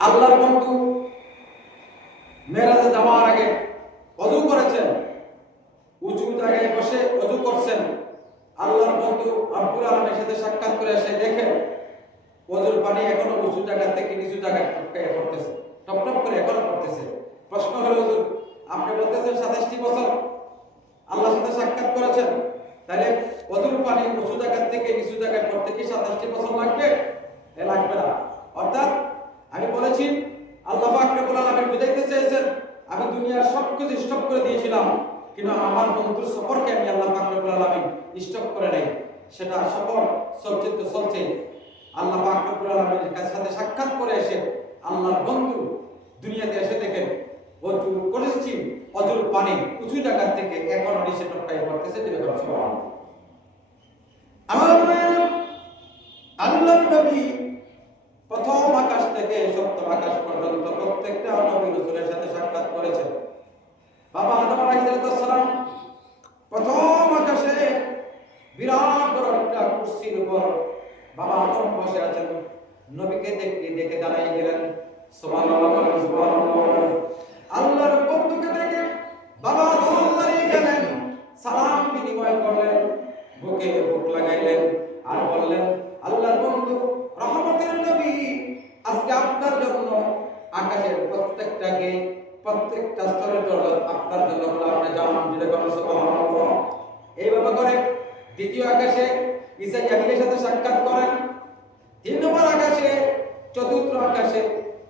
আল্লাহর বন্ধু মেরাজে যাওয়ার আগে অজু করেছেন। উঁচু জায়গায় বসে অজু করছেন। আল্লাহর বন্ধু আব্বুল আলমের সাথে সাক্ষাৎ করে এসে দেখেন, অজুর পানি এখনও উঁচু জায়গা থেকে নিচু জায়গায় টপকাইয়া পড়তেছে। টপ টপ করে এখনও পড়তেছে। প্রশ্ন হলো, হুজুর, আপনি বলতেছেন সাতাশটি বছর আল্লাহর সাথে সাক্ষাৎ করেছেন। তাহলে অজুর পানি উঁচু জায়গা থেকে নিচু জায়গায় পড়তে কি সাতাশটি বছর লাগবে? এ লাগবে না। অর্থাৎ আমি বলেছি আল্লাহ পাক রব্বুল আলামিন বুঝাইতে চেয়েছেন আমি দুনিয়ার সব কিছু স্টপ করে দিয়েছিলাম। কিন্তু আমার বন্ধুর সফরকে আমি আল্লাহ পাক রব্বুল আলামিন স্টপ করে নাই। সেটা সফর চলছে তো চলছে। আল্লাহ পাক রব্বুল আলামিনের কাছে সাথে সাক্ষাৎ করে এসে আল্লাহর বন্ধু দুনিয়াতে এসে দেখেন অজু করেছি অজুর পানি উঁচু জায়গা থেকে এখনও নিচে টপকাই পড়তেছে যেটা সুবহানাল্লাহ। আমার আল্লাহর নবী প্রথম আকাশ থেকে সপ্তম আকাশ পর্যন্ত প্রত্যেকটা নবী রসুলের সাথে সাক্ষাৎ করেছেন বাবা আদম আলাইহিস সালাম প্রথম আকাশে বিরাট বড় একটা কুরসির উপর বাবা আদম বসে আছেন। নবীকে দেখে দেখে দাঁড়াই গেলেন। আল্লাহর বন্ধুকে দেখে বাবা দাঁড়িয়ে গেলেন। সালাম বিনিময় করলেন। বুকে বুক লাগাইলেন আর বললেন, আল্লাহর বন্ধু, রহমতের নবী, আজকে আপনার জন্য আকাশের প্রত্যেকটা গেট, প্রত্যেকটা স্তরের দরজা আপনার জন্য খোলা। আপনি যান যেটা এইভাবে করে দ্বিতীয় আকাশে ঈসা ইয়াহিয়ের সাথে সাক্ষাৎ করেন। তিন নম্বর আকাশে, চতুর্থ আকাশে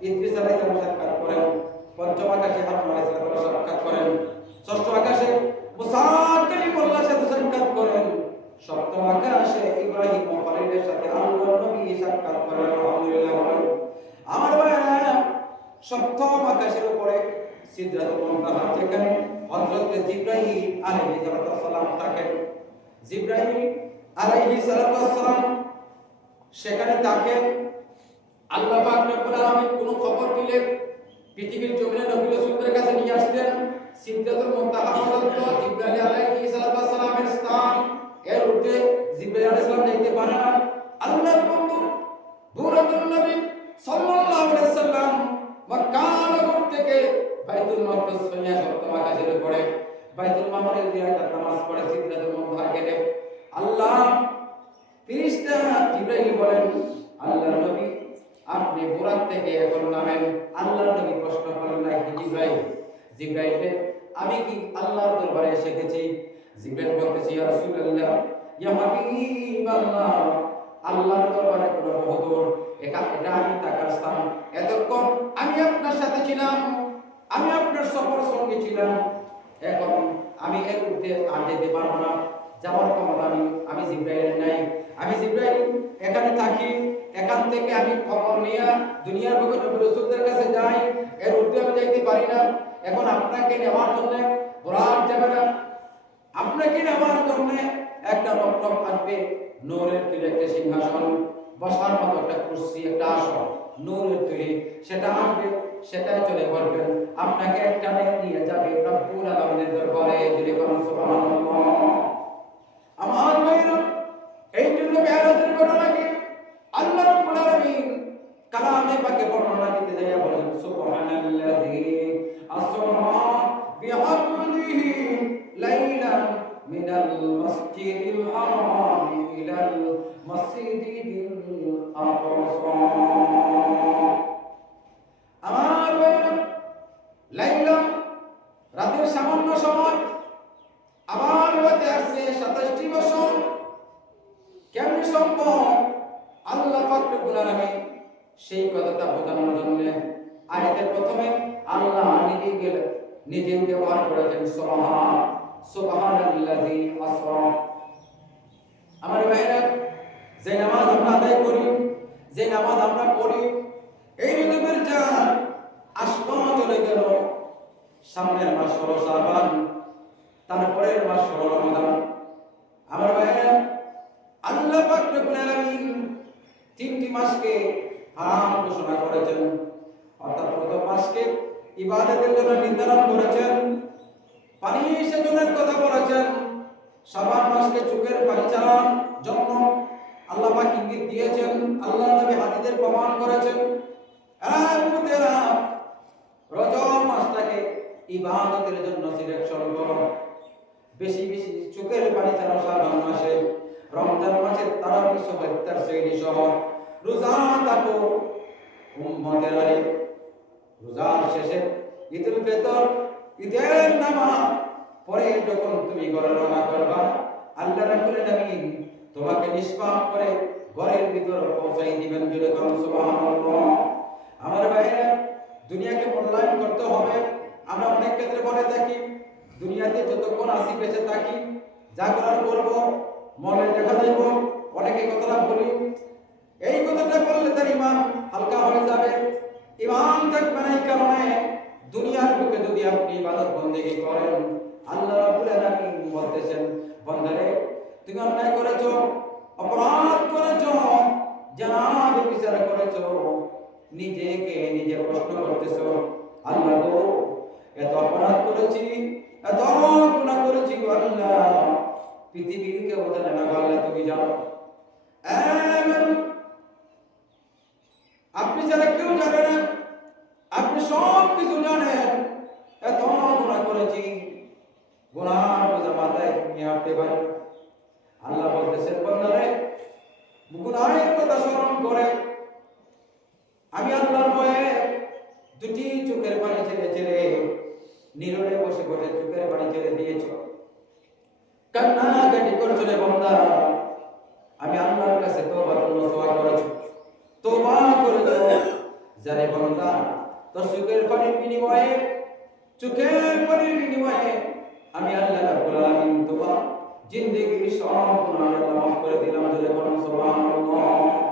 ইদ্রিস আলাইহিস সালাম সাক্ষাৎ করেন। পঞ্চম আকাশে হারুন আলাইহিস সালাম সাক্ষাৎ করেন। ষষ্ঠ আকাশে মুসা কালিমুল্লাহর সাথে সাক্ষাৎ করেন। সপ্তম আকাশে ইব্রাহিম ও খলিলের সাথে আল্লাহর নবী সাক্ষাৎ করেন, আলহামদুলিল্লাহ আমার ভাইরা সপ্তম আকাশের উপরে সিদরাতুল মুনতাহা যেখানে হযরত জিব্রাইল আলাইহিস সালাম থাকেন। জিব্রাইল আলাইহিস সালাম, সেখানে থাকেন আল্লাহ পাক রব্বুল আলামিন কোনো খবর দিলে পৃথিবীর জমিনে নবী রাসূলদের কাছে নিয়ে আসতেন। এর ঊর্ধ্বে জিব্রাইল আলাইহিস পারে না। আল্লাহর বন্ধু বুরাতুল নবী সাল্লাল্লাহু আলাইহি থেকে বাইতুল মাকদাস সৈয়া সপ্তম আকাশের উপরে বাইতুল মামুরের দিয়ে একটা নামাজ পড়ে সিদরাতুল মুনতাহা গেলে। আল্লাহ ফিরিস্তা জিব্রাইল বলেন, আল্লাহর নবী, আপনি বুরাক থেকে এখন নামেন। আল্লাহর নবী প্রশ্ন করেন না জিব্রাইল জিব্রাইল আমি কি আল্লাহর দরবারে এসে গেছি জিব্রাইল বলতেছি রাসূলুল্লাহ, ইয়া হাবিবাল্লাহ, আল্লাহর দরবারে কোনো বহুদূর একা, এটা আমি থাকার স্থান। এতক্ষণ আমি আপনার সাথে ছিলাম, আমি আপনার সফর সঙ্গে ছিলাম। এখন আমি এর উঠতে আর যেতে পারব না। যাওয়ার ক্ষমতা আমি আমি জিব্রাইলের নাই আমি জিব্রাইল, এখানে থাকি। এখান থেকে আমি খবর নিয়ে দুনিয়ার বুকে নবী রাসূলদের কাছে যাই। এর উঠতে আমি যাইতে পারি না। এখন আপনাকে নেওয়ার জন্য বরাত যাবে না। আপনাকে নেওয়ার জন্য একটা রক্তম আসবে নূরের তৈরি একটা সিংহাসন, বসার মতো একটা কুর্সি, একটা আসন নূরের তৈরি। সেটা আসবে, সেটাই চলে বলবেন আপনাকে একটা নিয়ে যাবে রব্বুল আলামিনের দরবারে। যদি কোন সুবহানাল্লাহ। আমার ভাইরা এই জন্য মেরাজের ঘটনাকে আল্লাহ রাব্বুল আলামিন কালামে পাকে বর্ণনা দিতে যাইয়া বলেন সুবহানাল্লাযী আসরা বিআবদিহি লাইলান মিনাল মাসজিদিল হারাম ইলাল মাসজিদিল আকসা সম্ভব আল্লাহ ফাকরুল আলমী সেই কথাটা বোঝানোর জন্য আয়াতের প্রথমে আল্লাহ নিজে গেলে, নিজে ব্যবহার করেছেন, সুবহান আমার ভাইরা যে নামাজ আমরা করি, যে নামাজ আমরা পড়ি, এই ঋতুবের যা আসলো চলে গেল সামনের মাস হলো শাবান, তারপরের মাস হলো রমাদান আমার ভাইরা আল্লাহ পাক তিনটি মাসকে হারাম ঘোষণা করেছেন। অর্থাৎ প্রথম মাসকে ইবাদতের জন্য নির্ধারণ করেছেন, পানি সেচনের কথা বলেছেন, সাবান মাসকে চোখের পরিচালন জন্য আল্লাহ পাক ইঙ্গিত দিয়েছেন আল্লাহ নবী হাদিদের প্রমাণ করেছেন। রজব মাসটাকে ইবাদতের জন্য সিলেকশন করো। বেশি বেশি চোখের পানি ছাড়া সাবান মাসে রমজান মাসে তারাবি সহ ইফতার শ্রেণি সহ রোজা থাকো উম্মতের আরে রোজার শেষে ঈদুল ফিতর, ঈদের নামাজ। পরে যখন তুমি ঘরে রওনা করবা আল্লাহ রাব্বুল আলামিন তোমাকে নিষ্পাপ করে ঘরের ভিতর পৌঁছাই দিবেন জুড়ে কোন, সুবহানাল্লাহ। আমার ভাইরা দুনিয়াকে মূল্যায়ন করতে হবে। আমরা অনেক ক্ষেত্রে বলে থাকি, দুনিয়াতে যতক্ষণ আসি বেঁচে থাকি, যা করার করব মনে দেখা যাইব অনেকে কথাটা বলি। এই কথাটা বললে তার ইমান হালকা হয়ে যাবে। ইমান থাকবে না এই কারণে দুনিয়ার বুকে যদি আপনি ইবাদত বন্দেগি করেন, আল্লাহ রাব্বুল আলামিন বলতেছেন, বন্দারে, তুমি অন্যায় করেছ, অপরাধ করেছ জানাবে বিচার করেছ, নিজেকে নিজে প্রশ্ন করতেছো, আল্লাহ গো, এত অপরাধ করেছি, এত পৃথিবীর কেউ জানে না তুমি জানো আপনি ছাড়া কেউ জানে না, আপনি সব কিছু জানেন এত গুণা করেছি। গুণার বোঝা মাথায় নিয়ে আসতে পারেন আল্লাহ বলতেছেন, বন্ধারে গুণাহের কথা স্মরণ করে। আমি আল্লাহর ভয়ে দুটি চোখের পানি ছেড়ে ছেড়ে, নীরবে বসে বসে চোখের পানি ছেড়ে দিয়েছ। রে বন্দা, আমি আল্লাহর কাছে তোবার জন্য সোয়া করেছি। তোবা করেছ জানে বন্দা, তোর চোখের পানির বিনিময়ে, চোখের পানির বিনিময়ে আমি আল্লাহ রাব্বুল আলামিন তোমার জিন্দেগির সব গুনাহ মাফ করে দিলাম, জোরে বলুন, সুবহানাল্লাহ।